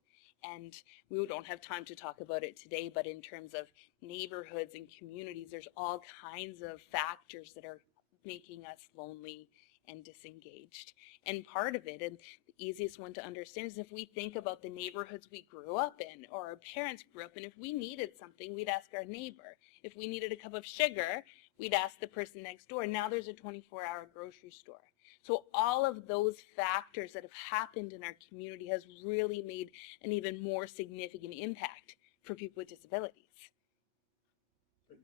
And we don't have time to talk about it today, but in terms of neighborhoods and communities, there's all kinds of factors that are making us lonely and disengaged. And part of it, and the easiest one to understand, is if we think about the neighborhoods we grew up in or our parents grew up in, if we needed something, we'd ask our neighbor. If we needed a cup of sugar, we'd ask the person next door. Now there's a 24-hour grocery store. So all of those factors that have happened in our community has really made an even more significant impact for people with disabilities.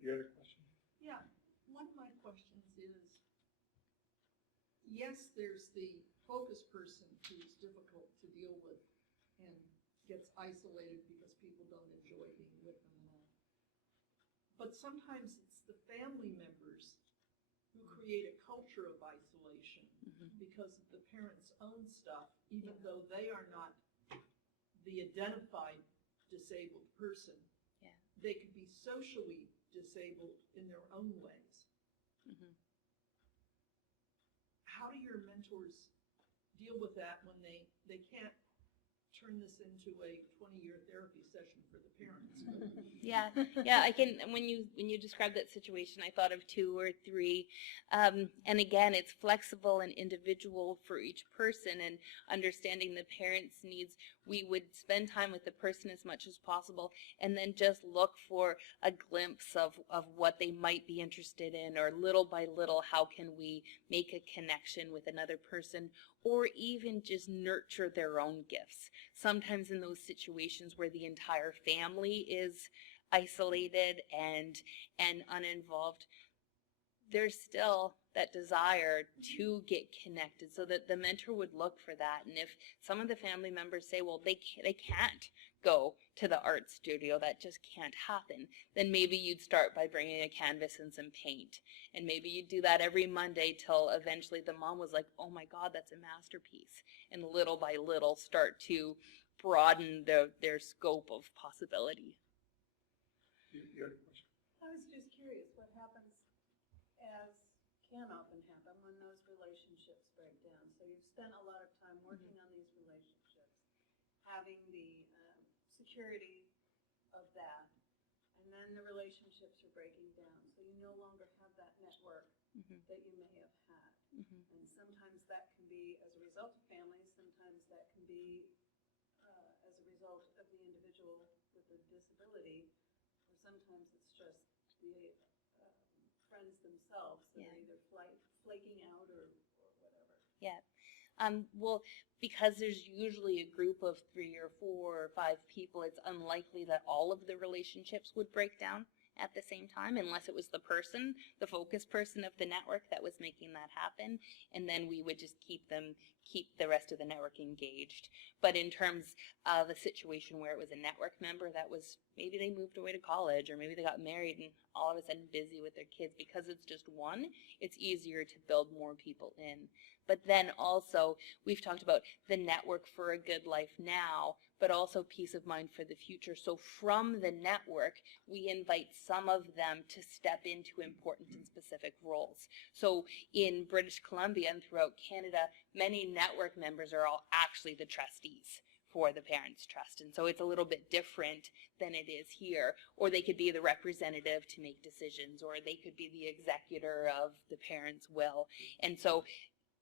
You had a question? Yeah, one of my questions is, yes, there's the focus person who's difficult to deal with and gets isolated because people don't enjoy being with them and all. But sometimes it's the family members who create a culture of isolation because of the parents' own stuff, even though they are not the identified disabled person. Yeah. They could be socially disabled in their own ways. How do your mentors deal with that when they can't turn this into a 20-year therapy session for the parents? Yeah, I can. When you describe that situation, I thought of 2 or 3, and again, it's flexible and individual for each person. And understanding the parents' needs, we would spend time with the person as much as possible, and then just look for a glimpse of what they might be interested in, or little by little, how can we make a connection with another person, or even just nurture their own gifts. Sometimes in those situations where the entire family is isolated and uninvolved, there's still that desire to get connected, so that the mentor would look for that. And if some of the family members say, well, they can't go to the art studio, that just can't happen, then maybe you'd start by bringing a canvas and some paint. And maybe you'd do that every Monday till eventually the mom was like, oh my God, that's a masterpiece. And little by little start to broaden their scope of possibility. You had a question? I was just curious what happens, as can often happen, when those relationships break down. So you've spent a lot of time working on these relationships, having the security of that, and then the relationships are breaking down. So you no longer have that network that you may have had. And sometimes that can be as a result of families, sometimes that can be as a result of the individual with the disability, or sometimes it's just the friends themselves that are either flaking out or whatever. Yeah. Well, because there's usually a group of 3 or 4 or 5 people, it's unlikely that all of the relationships would break down at the same time, unless it was the person, the focus person of the network that was making that happen, and then we would just keep the rest of the network engaged. But in terms of a situation where it was a network member that was, maybe they moved away to college, or maybe they got married and all of a sudden busy with their kids, because it's just one, it's easier to build more people in. But then also, we've talked about the network for a good life now, but also peace of mind for the future. So from the network, we invite some of them to step into important and specific roles. So in British Columbia and throughout Canada, many network members are all actually the trustees for the Parents Trust. And so it's a little bit different than it is here. Or they could be the representative to make decisions, or they could be the executor of the parents' will. And so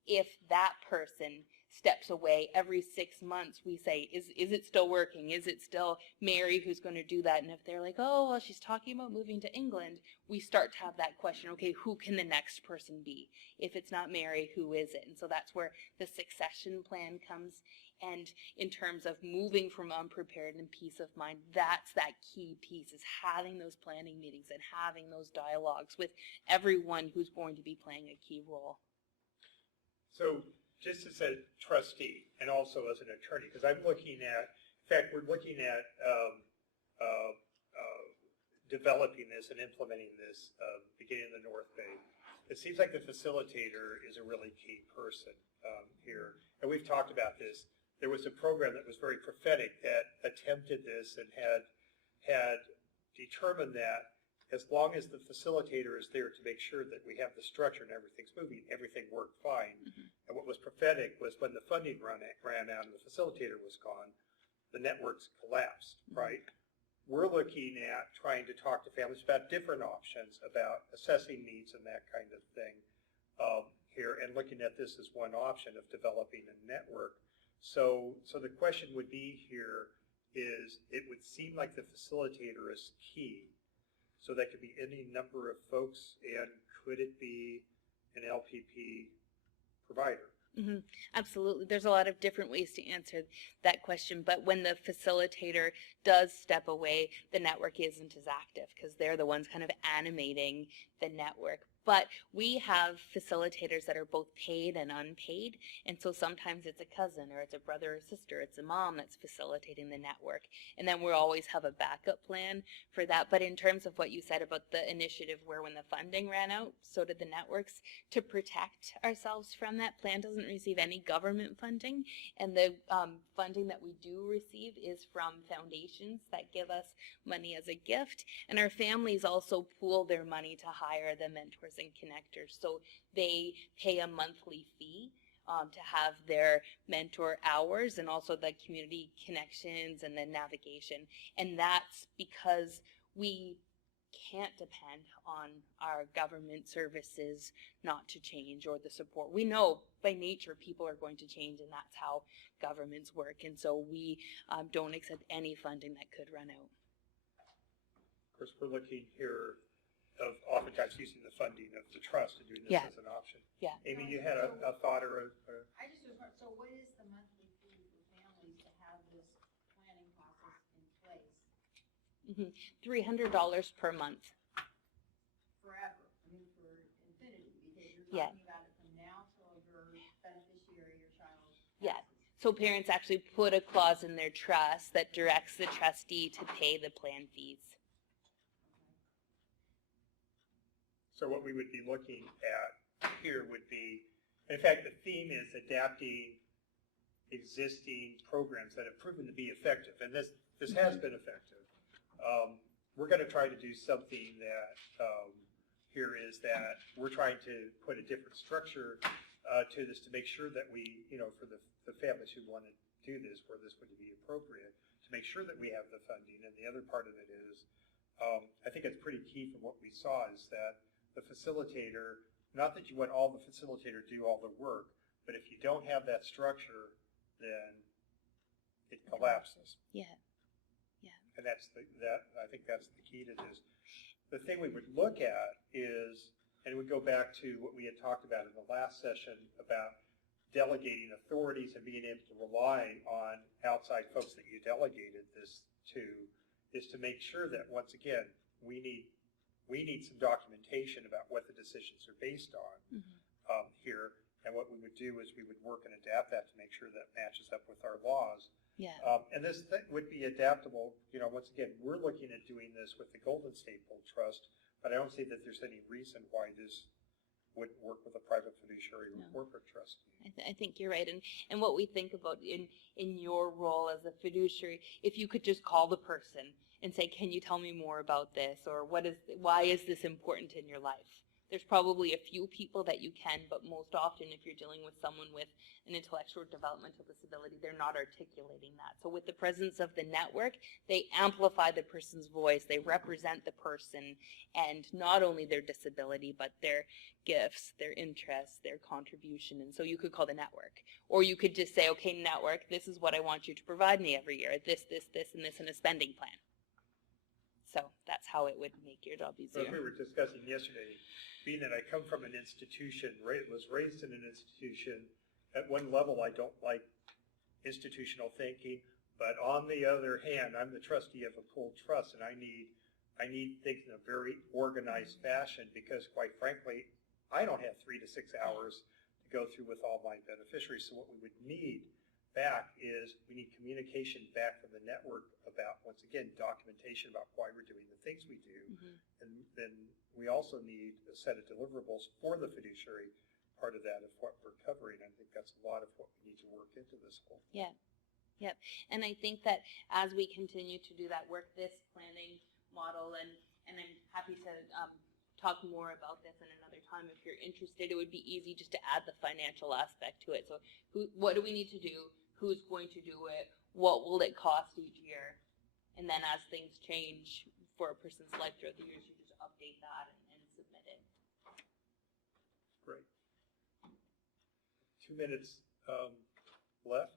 if that person steps away every 6 months, we say, is it still working? Is it still Mary who's going to do that? And if they're like, oh, well, she's talking about moving to England, we start to have that question, okay, who can the next person be? If it's not Mary, who is it? And so that's where the succession plan comes. And in terms of moving from unprepared and peace of mind, that's that key piece, is having those planning meetings and having those dialogues with everyone who's going to be playing a key role. So just as a trustee and also as an attorney, because I'm looking at, in fact, we're looking at developing this and implementing this beginning in the North Bay. It seems like the facilitator is a really key person here. And we've talked about this. There was a program that was very prophetic that attempted this and had determined that as long as the facilitator is there to make sure that we have the structure and everything's moving, everything worked fine. And what was prophetic was when the funding ran out and the facilitator was gone, the networks collapsed, right? We're looking at trying to talk to families about different options, about assessing needs and that kind of thing. here and looking at this as one option of developing a network. So the question would be here is, it would seem like the facilitator is key. So that could be any number of folks, and could it be an LPP provider? Mm-hmm. Absolutely. There's a lot of different ways to answer that question, but when the facilitator does step away, the network isn't as active because they're the ones kind of animating the network. But we have facilitators that are both paid and unpaid, and so sometimes it's a cousin or it's a brother or sister, it's a mom that's facilitating the network, and then we'll always have a backup plan for that. But in terms of what you said about the initiative where when the funding ran out, so did the networks. To protect ourselves from that, plan doesn't receive any government funding, and the funding that we do receive is from foundations that give us money as a gift, and our families also pool their money to hire the mentors and connectors. So they pay a monthly fee to have their mentor hours and also the community connections and the navigation. And that's because we can't depend on our government services not to change or the support. We know by nature people are going to change, and that's how governments work. And so we don't accept any funding that could run out. Of course, we're looking here of oftentimes using the funding of the trust and doing this Yeah. as an option. Yeah. Amy, you had a thought or I just was, so what is the monthly fee for families to have this planning process in place $300 per month. forever? I mean, for infinity, because you're Yeah. talking about it from now till your beneficiary, your child. Yeah. So parents actually put a clause in their trust that directs the trustee to pay the plan fees. so what we would be looking at here would be, in fact, the theme is adapting existing programs that have proven to be effective, and this has been effective. We're going to try to do something that here is that we're trying to put a different structure to this to make sure that we, for the families who want to do this, where this would be appropriate, to make sure that we have the funding. And the other part of it is, I think it's pretty key from what we saw is that the facilitator, not that you want all the facilitator to do all the work, but if you don't have that structure, then it collapses. Yeah. And I think that's the key to this. The thing we would look at is, and it would go back to what we had talked about in the last session about delegating authorities and being able to rely on outside folks that you delegated this to, is to make sure that, once again, we need some documentation about what the decisions are based on here. And what we would do is we would work and adapt that to make sure that matches up with our laws. Yeah. And this would be adaptable. Once again, we're looking at doing this with the Golden State Bull Trust, but I don't see that there's any reason why this wouldn't work with a private fiduciary or corporate trust. I think you're right. And what we think about in your role as a fiduciary, if you could just call the person and say, can you tell me more about this? Or why is this important in your life? There's probably a few people that you can, but most often if you're dealing with someone with an intellectual or developmental disability, they're not articulating that. So with the presence of the network, they amplify the person's voice, they represent the person, and not only their disability, but their gifts, their interests, their contribution. And so you could call the network. Or you could just say, okay, network, this is what I want you to provide me every year, this, and this, and a spending plan. So that's how it would make your job easier. As we were discussing yesterday, being that I come from an institution, was raised in an institution, at one level I don't like institutional thinking, but on the other hand, I'm the trustee of a pooled trust, and I need things in a very organized fashion because, quite frankly, I don't have 3 to 6 hours to go through with all my beneficiaries. So what we would need back is we need communication back from the network about, once again, documentation about why we're doing the things we do. And then we also need a set of deliverables for the fiduciary part of that of what we're covering. I think that's a lot of what we need to work into this whole thing. Yeah. Yep. And I think that as we continue to do that work, this planning model, and I'm happy to talk more about this in another time if you're interested. It would be easy just to add the financial aspect to it. So what do we need to do? Who's going to do it? What will it cost each year? And then as things change for a person's life throughout the years, you just update that and submit it. Great. 2 minutes left.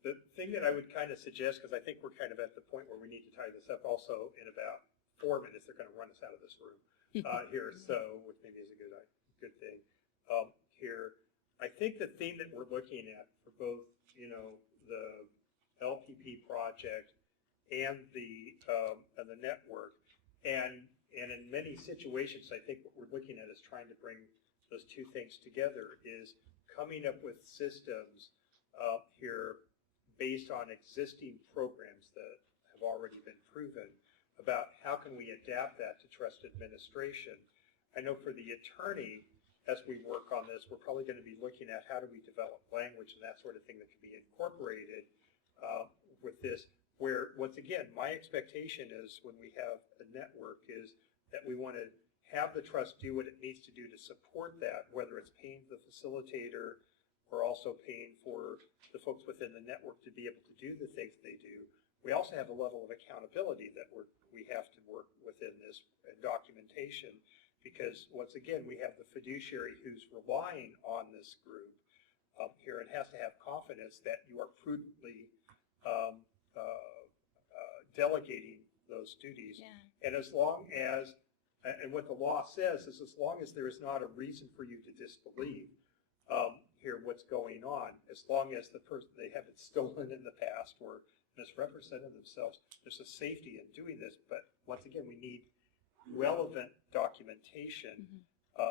The thing that I would kind of suggest, because I think we're kind of at the point where we need to tie this up also in about 4 minutes, they're going to run us out of this room here, so which maybe is a good thing here. I think the theme that we're looking at for both, the LPP project and the network, and in many situations, I think what we're looking at is trying to bring those two things together, is coming up with systems here based on existing programs that have already been proven about how can we adapt that to trust administration. I know for the attorney, as we work on this, we're probably going to be looking at how do we develop language and that sort of thing that can be incorporated with this, where, once again, my expectation is when we have a network is that we want to have the trust do what it needs to do to support that, whether it's paying the facilitator or also paying for the folks within the network to be able to do the things they do. We also have a level of accountability that we have to work within this documentation, because once again, we have the fiduciary who's relying on this group here and has to have confidence that you are prudently delegating those duties. Yeah. And as long as, and what the law says is, as long as there is not a reason for you to disbelieve here what's going on, as long as the person, they haven't stolen in the past or misrepresented themselves, there's a safety in doing this. But once again, we need relevant documentation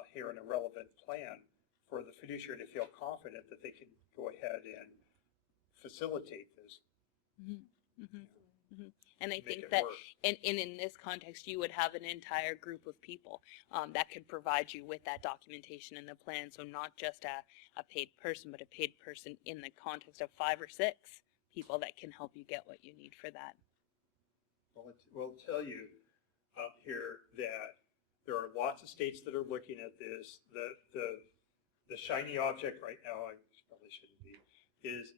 here and a relevant plan for the fiduciary to feel confident that they can go ahead and facilitate this. And I think that in this context, you would have an entire group of people that could provide you with that documentation and the plan. So not just a paid person, but a paid person in the context of 5 or 6 people that can help you get what you need for that. Well, we'll tell you here that there are lots of states that are looking at this. The shiny object right now, I probably shouldn't be, is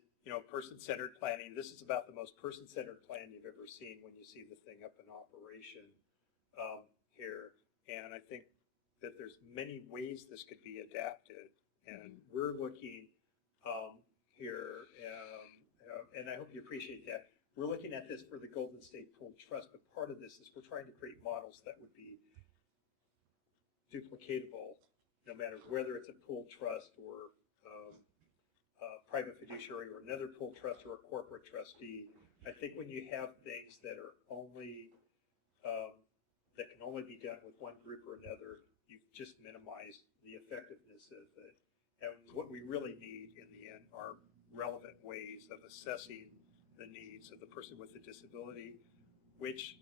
person-centered planning. This is about the most person-centered plan you've ever seen when you see the thing up in operation here. And I think that there's many ways this could be adapted. And we're looking here, and I hope you appreciate that. We're looking at this for the Golden State Pooled Trust, but part of this is we're trying to create models that would be duplicatable, no matter whether it's a pooled trust or private fiduciary or another pooled trust or a corporate trustee. I think when you have things that are only that can only be done with one group or another, you've just minimized the effectiveness of it. And what we really need in the end are relevant ways of assessing the needs of the person with a disability, which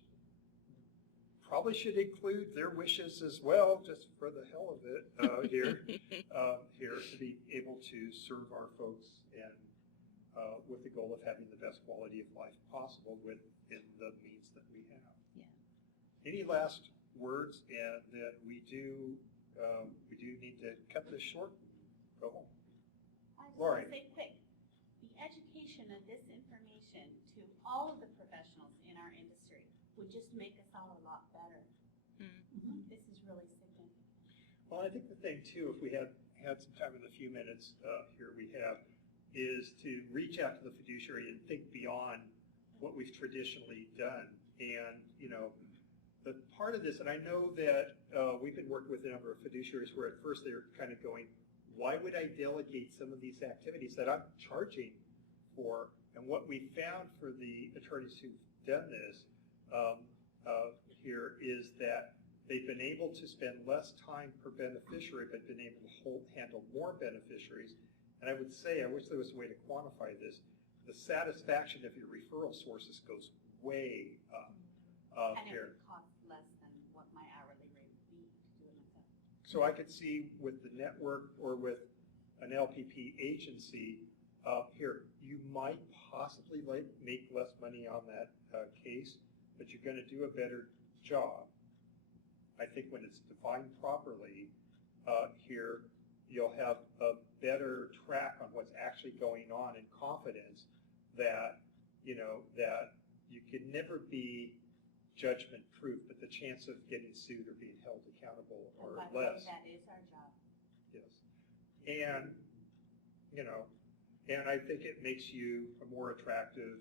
probably should include their wishes as well, just for the hell of it here to be able to serve our folks and with the goal of having the best quality of life possible within the means that we have. Yeah. Any last words? And then we do need to cut this short. Go home. I just Lauren. want to say quick, the education of this information to all of the professionals in our industry would just make us all a lot better. This is really significant. Well, I think the thing too, if we had some time in the few minutes here we have, is to reach out to the fiduciary and think beyond what we've traditionally done. And the part of this, and I know that we've been working with a number of fiduciaries where at first they were kind of going, why would I delegate some of these activities that I'm charging for? And what we found for the attorneys who've done this here is that they've been able to spend less time per beneficiary, but been able to handle more beneficiaries. And I would say, I wish there was a way to quantify this, the satisfaction of your referral sources goes way up And it here. would cost less than what my hourly rate would be to do it myself. So I could see with the network or with an LPP agency here, you might possibly make less money on that case, but you're going to do a better job. I think when it's defined properly here, you'll have a better track on what's actually going on and confidence that, that you can never be judgment proof, but the chance of getting sued or being held accountable And or by the way, less. that is our job. Yes. And you know, and I think it makes you a more attractive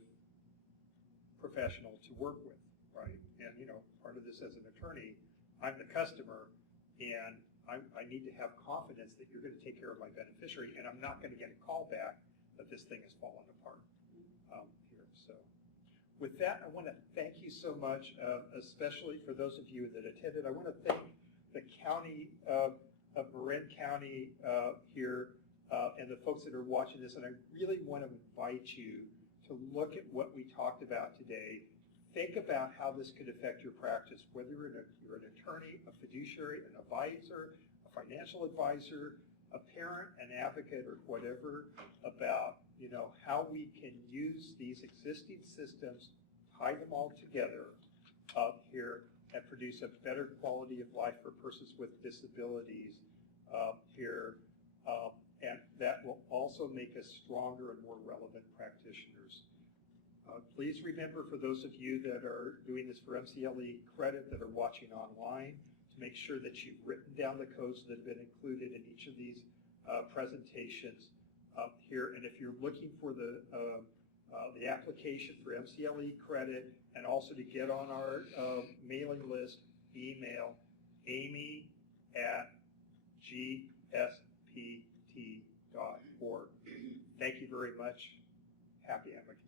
professional to work with, right? And, you know, part of this as an attorney, I'm the customer, and I need to have confidence that you're going to take care of my beneficiary, and I'm not going to get a call back that this thing has fallen apart here. So with that, I want to thank you so much, especially for those of you that attended. I want to thank the county of Marin County here and the folks that are watching this, and I really want to invite you to look at what we talked about today. Think about how this could affect your practice, whether you're an attorney, a fiduciary, an advisor, a financial advisor, a parent, an advocate, or whatever, about, you know, how we can use these existing systems, tie them all together up here, and produce a better quality of life for persons with disabilities here. And that will also make us stronger and more relevant practitioners. Please remember, for those of you that are doing this for MCLE credit that are watching online, to make sure that you've written down the codes that have been included in each of these presentations here. And if you're looking for the application for MCLE credit and also to get on our mailing list, email amy@gspt.org. Thank you very much. Happy advocacy.